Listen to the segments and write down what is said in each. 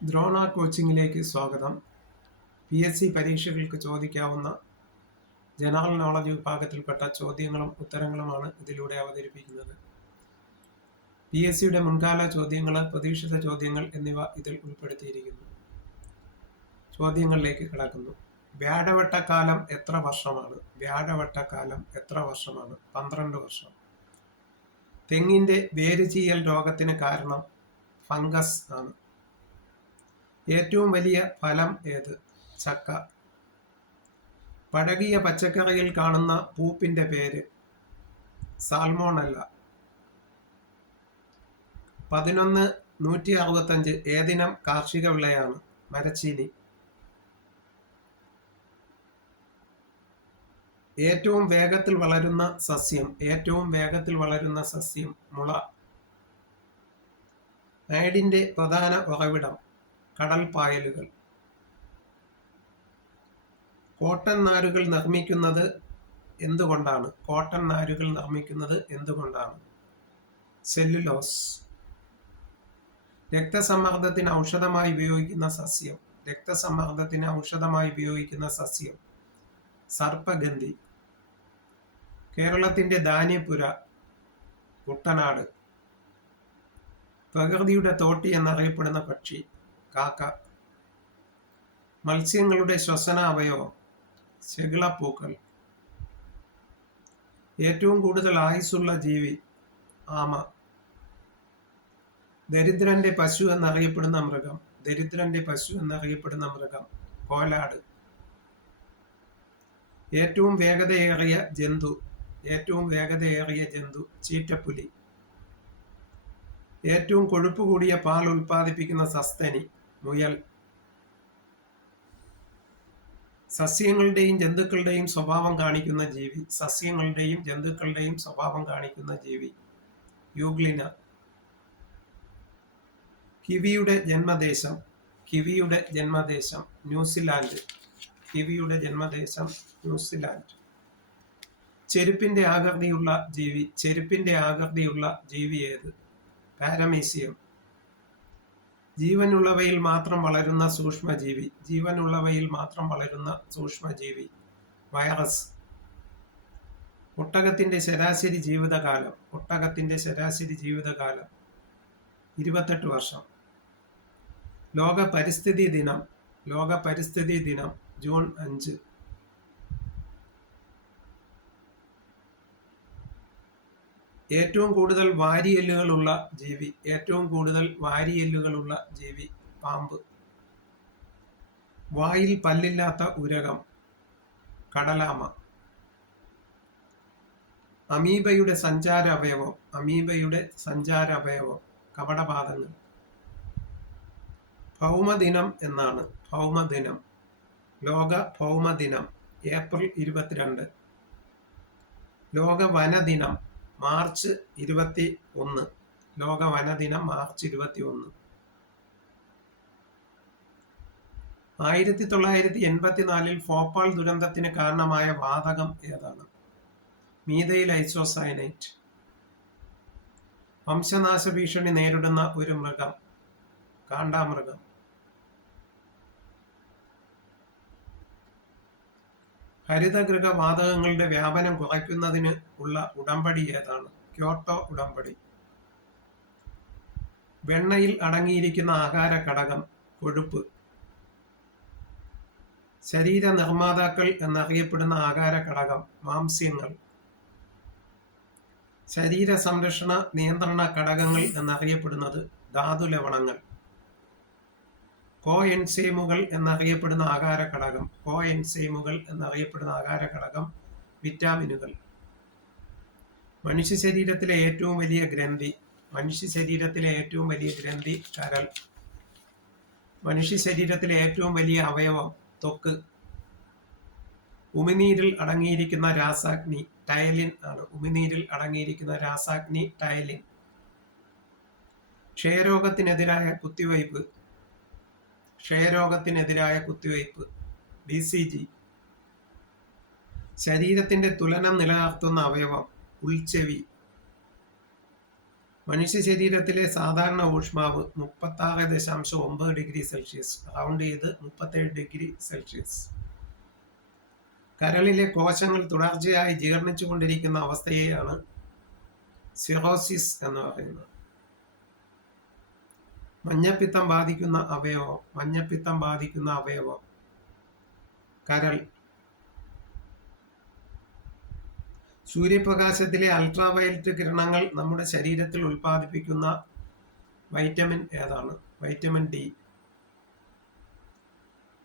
ദ്രോണ കോച്ചിങ്ങിലേക്ക് സ്വാഗതം. PSC പരീക്ഷകൾക്ക് ചോദിക്കാവുന്ന general knowledge വിഭാഗത്തിൽപ്പെട്ട ചോദ്യങ്ങളും ഉത്തരങ്ങളുമാണ് ഇതിലൂടെ അവതരിപ്പിക്കുന്നത്. PSCയുടെ മുൻകാല ചോദ്യങ്ങൾ, പ്രതീക്ഷിത ചോദ്യങ്ങൾ എന്നിവ ഇതിൽ ഉൾപ്പെടുത്തിയിരിക്കുന്നു. ചോദ്യങ്ങളിലേക്ക് കടക്കുന്നു. വ്യാഴവട്ടക്കാലം എത്ര വർഷമാണ്? വ്യാഴവട്ടക്കാലം എത്ര വർഷമാണ്? 12 വർഷം. തെങ്ങിന്റെ വേരുചീയൽ രോഗത്തിന് കാരണം ഫംഗസ് ആണ്. ഏറ്റവും വലിയ ഫലം ഏത്? ചക്ക. പഴകിയ പച്ചക്കറിയിൽ കാണുന്ന പൂപ്പിന്റെ പേര് സാൽമോണല്ല. 11-165 ഏതിനം കാർഷിക വിളയാണ്? മരച്ചീനി. ഏറ്റവും വേഗത്തിൽ വളരുന്ന സസ്യം? ഏറ്റവും വേഗത്തിൽ വളരുന്ന സസ്യം മുള. അയഡിന്റെ പ്രധാന ഉറവിടം കടൽ പായലുകൾ. കോട്ടൺ നാരുകൾ നിർമ്മിക്കുന്നത് എന്തുകൊണ്ടാണ്? കോട്ടൺ നാരുകൾ നിർമ്മിക്കുന്നത് എന്തുകൊണ്ടാണ്? സെല്ലുലോസ്. രക്തസമ്മർദ്ദത്തിന് ഔഷധമായി ഉപയോഗിക്കുന്ന സസ്യം? രക്തസമ്മർദ്ദത്തിന് ഔഷധമായി ഉപയോഗിക്കുന്ന സസ്യം സർപ്പഗന്ധി. കേരളത്തിന്റെ ധാന്യപ്പുര കുട്ടനാട്. പ്രകൃതിയുടെ തോട്ടി എന്നറിയപ്പെടുന്ന പക്ഷി കാക്ക. മത്സ്യങ്ങളുടെ ശ്വസനാവയവം ചെകിളപ്പൂക്കൾ. ഏറ്റവും കൂടുതൽ ആയുസ്സുള്ള ജീവി ആമ. ദരിദ്രന്റെ പശു എന്നറിയപ്പെടുന്ന മൃഗം? ദരിദ്രന്റെ പശു എന്നറിയപ്പെടുന്ന മൃഗം കോലാട്. ഏറ്റവും വേഗതയേറിയ ജന്തു? ഏറ്റവും വേഗതയേറിയ ജന്തു ചീറ്റപ്പുലി. ഏറ്റവും കൊഴുപ്പ് കൂടിയ പാൽ ഉൽപ്പാദിപ്പിക്കുന്ന സസ്തനി മുയൽ. സസ്യങ്ങളുടെയും ജന്തുക്കളുടെയും സ്വഭാവം കാണിക്കുന്ന ജീവി? സസ്യങ്ങളുടെയും ജന്തുക്കളുടെയും സ്വഭാവം കാണിക്കുന്ന ജീവി യൂഗ്ലിന. കിവിയുടെ ജന്മദേശം? കിവിയുടെ ജന്മദേശം ന്യൂസിലാൻഡ്. കിവിയുടെ ജന്മദേശം ന്യൂസിലാൻഡ്. ചെരുപ്പിന്റെ ആകൃതിയുള്ള ജീവി? ചെരുപ്പിന്റെ ആകൃതിയുള്ള ജീവി ഏത്? പാരമീസിയം. ജീവനുള്ളവയിൽ മാത്രം വളരുന്ന സൂക്ഷ്മജീവി? ജീവനുള്ളവയിൽ മാത്രം വളരുന്ന സൂക്ഷ്മജീവി വൈറസ്. ഒട്ടകത്തിന്റെ ശരാശരി ജീവിതകാലം? ഒട്ടകത്തിന്റെ ശരാശരി ജീവിതകാലം 28 വർഷം. ലോക പരിസ്ഥിതി ദിനം? ലോക പരിസ്ഥിതി ദിനം ജൂൺ 5. ഏറ്റവും കൂടുതൽ വാരിയെല്ലുകളുള്ള ജീവി? ഏറ്റവും കൂടുതൽ വാരിയെല്ലുകളുള്ള ജീവി പാമ്പ്. വായിൽ പല്ലില്ലാത്ത ഉരകം കടലാമ. അമീബയുടെ സഞ്ചാര അവയവം? അമീബയുടെ സഞ്ചാര അവയവം കപടപാദങ്ങൾ. ഭൗമദിനം എന്നാണ്? ഭൗമദിനം ലോക ഭൗമദിനം ഏപ്രിൽ 22. ലോക വനദിനം മാർച്ച് 21. ലോക വനദിനം മാർച്ച് 21. 1984 ഭോപ്പാൽ ദുരന്തത്തിന് കാരണമായ വാതകം ഏതാണ്? Methyl isocyanate. വംശനാശ ഭീഷണി നേരിടുന്ന ഒരു മൃഗം കാണ്ടാമൃഗം. ഹരിതഗൃഹ വാതകങ്ങളുടെ വ്യാപനം കുറയ്ക്കുന്നതിന് ഉള്ള ഉടമ്പടി ഏതാണ്? ക്യോട്ടോ ഉടമ്പടി. വെണ്ണയിൽ അടങ്ങിയിരിക്കുന്ന ആഹാര ഘടകം കൊഴുപ്പ്. ശരീര നിർമ്മാതാക്കൾ എന്നറിയപ്പെടുന്ന ആഹാര ഘടകം മാംസ്യങ്ങൾ. ശരീര സംരക്ഷണ നിയന്ത്രണ ഘടകങ്ങൾ എന്നറിയപ്പെടുന്നത് ധാതുലവണങ്ങൾ. കോ എൻസൈമുകൾ എന്നറിയപ്പെടുന്ന ആഹാര ഘടകം കോ എൻസൈമുകൾ എന്നറിയപ്പെടുന്ന ആഹാര ഘടകം വിറ്റാമിനുകൾ. മനുഷ്യ ശരീരത്തിലെ ഏറ്റവും വലിയ ഗ്രന്ഥി? മനുഷ്യ ശരീരത്തിലെ ഏറ്റവും വലിയ ഗ്രന്ഥി കരൾ. മനുഷ്യ ശരീരത്തിലെ ഏറ്റവും വലിയ അവയവം ത്വക്ക്. ഉമിനീരിൽ അടങ്ങിയിരിക്കുന്ന രാസാഗ്നി ടയലിൻ ആണ്. ഉമിനീരിൽ അടങ്ങിയിരിക്കുന്ന രാസാഗ്നി ടയലിൻ. ക്ഷയരോഗത്തിനെതിരായ കുത്തിവയ്പ്? ക്ഷയരോഗത്തിനെതിരായ കുത്തിവയ്പ് BCG. ശരീരത്തിന്റെ തുലനം നിലനിർത്തുന്ന അവയവം ഉൾച്ചെവി. മനുഷ്യ ശരീരത്തിലെ സാധാരണ ഊഷ്മാവ് 36.9 ഡിഗ്രി സെൽഷ്യസ്, റൗണ്ട് ചെയ്ത് 37 ഡിഗ്രി സെൽഷ്യസ്. കരളിലെ കോശങ്ങൾ തുടർച്ചയായി ജീർണിച്ചുകൊണ്ടിരിക്കുന്ന അവസ്ഥയെയാണ് സിറോസിസ് എന്ന് പറയുന്നത്. മഞ്ഞപ്പിത്തം ബാധിക്കുന്ന അവയവം കരൾ. സൂര്യപ്രകാശത്തിലെ അൾട്രാവയലറ്റ് കിരണങ്ങൾ നമ്മുടെ ശരീരത്തിൽ ഉൽപ്പാദിപ്പിക്കുന്ന വൈറ്റമിൻ ഏതാണ്? Vitamin D.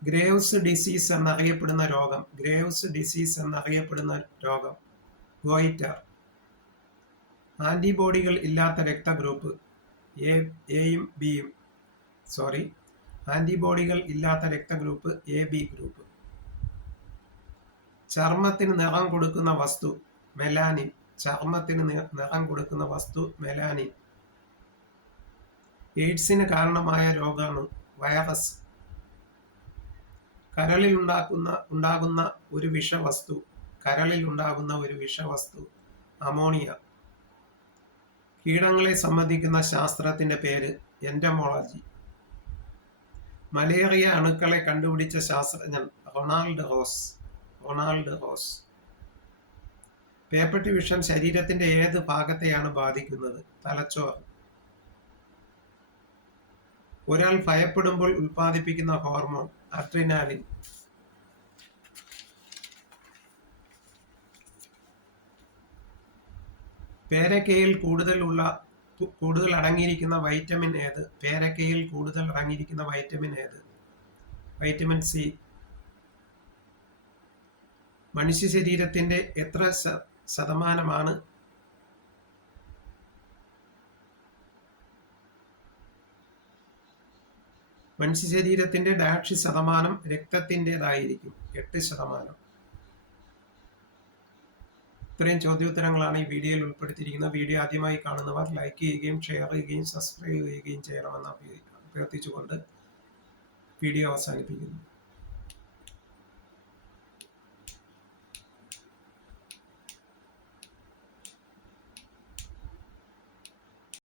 ഗ്രേവ്സ് ഡിസീസ് എന്നറിയപ്പെടുന്ന രോഗം ഗോയിറ്റർ. ആന്റിബോഡികൾ ഇല്ലാത്ത രക്തഗ്രൂപ്പ് എയും ബിയും. ആന്റിബോഡികൾ ഇല്ലാത്ത രക്തഗ്രൂപ്പ് AB ഗ്രൂപ്പ്. ചർമ്മത്തിന് നിറം കൊടുക്കുന്ന വസ്തു മെലാനിൻ. എയ്ഡ്സിന് കാരണമായ രോഗാണു വൈറസ്. കരളിൽ ഉണ്ടാകുന്ന ഒരു വിഷവസ്തു അമോണിയ. കീടങ്ങളെ സംബന്ധിക്കുന്ന ശാസ്ത്രത്തിന്റെ പേര് എന്റമോളജി. മലേറിയ അണുക്കളെ കണ്ടുപിടിച്ച ശാസ്ത്രജ്ഞൻ റൊണാൾഡ് റോസ്. പേപ്പട്ടി വിഷം ശരീരത്തിന്റെ ഏത് ഭാഗത്തെയാണ് ബാധിക്കുന്നത്? തലച്ചോർ. ഒരാൾ ഭയപ്പെടുമ്പോൾ ഉൽപ്പാദിപ്പിക്കുന്ന ഹോർമോൺ അഡ്രിനാലിൻ. പേരക്കയിൽ കൂടുതൽ അടങ്ങിയിരിക്കുന്ന വൈറ്റമിൻ ഏത്? Vitamin C. മനുഷ്യ ശരീരത്തിന്റെ എത്ര ശതമാനമാണ് മനുഷ്യ ശരീരത്തിന്റെ -% രക്തത്തിൻ്റെതായിരിക്കും? 8%. ഇത്രയും ചോദ്യോത്തരങ്ങളാണ് ഈ വീഡിയോയിൽ ഉൾപ്പെടുത്തിയിരിക്കുന്നത്. വീഡിയോ ആദ്യമായി കാണുന്നവർ ലൈക്ക് ചെയ്യുകയും ഷെയർ ചെയ്യുകയും സബ്സ്ക്രൈബ് ചെയ്യുകയും ചെയ്യണമെന്ന് അഭ്യർത്ഥിച്ചുകൊണ്ട് വീഡിയോ അവസാനിപ്പിക്കുന്നു.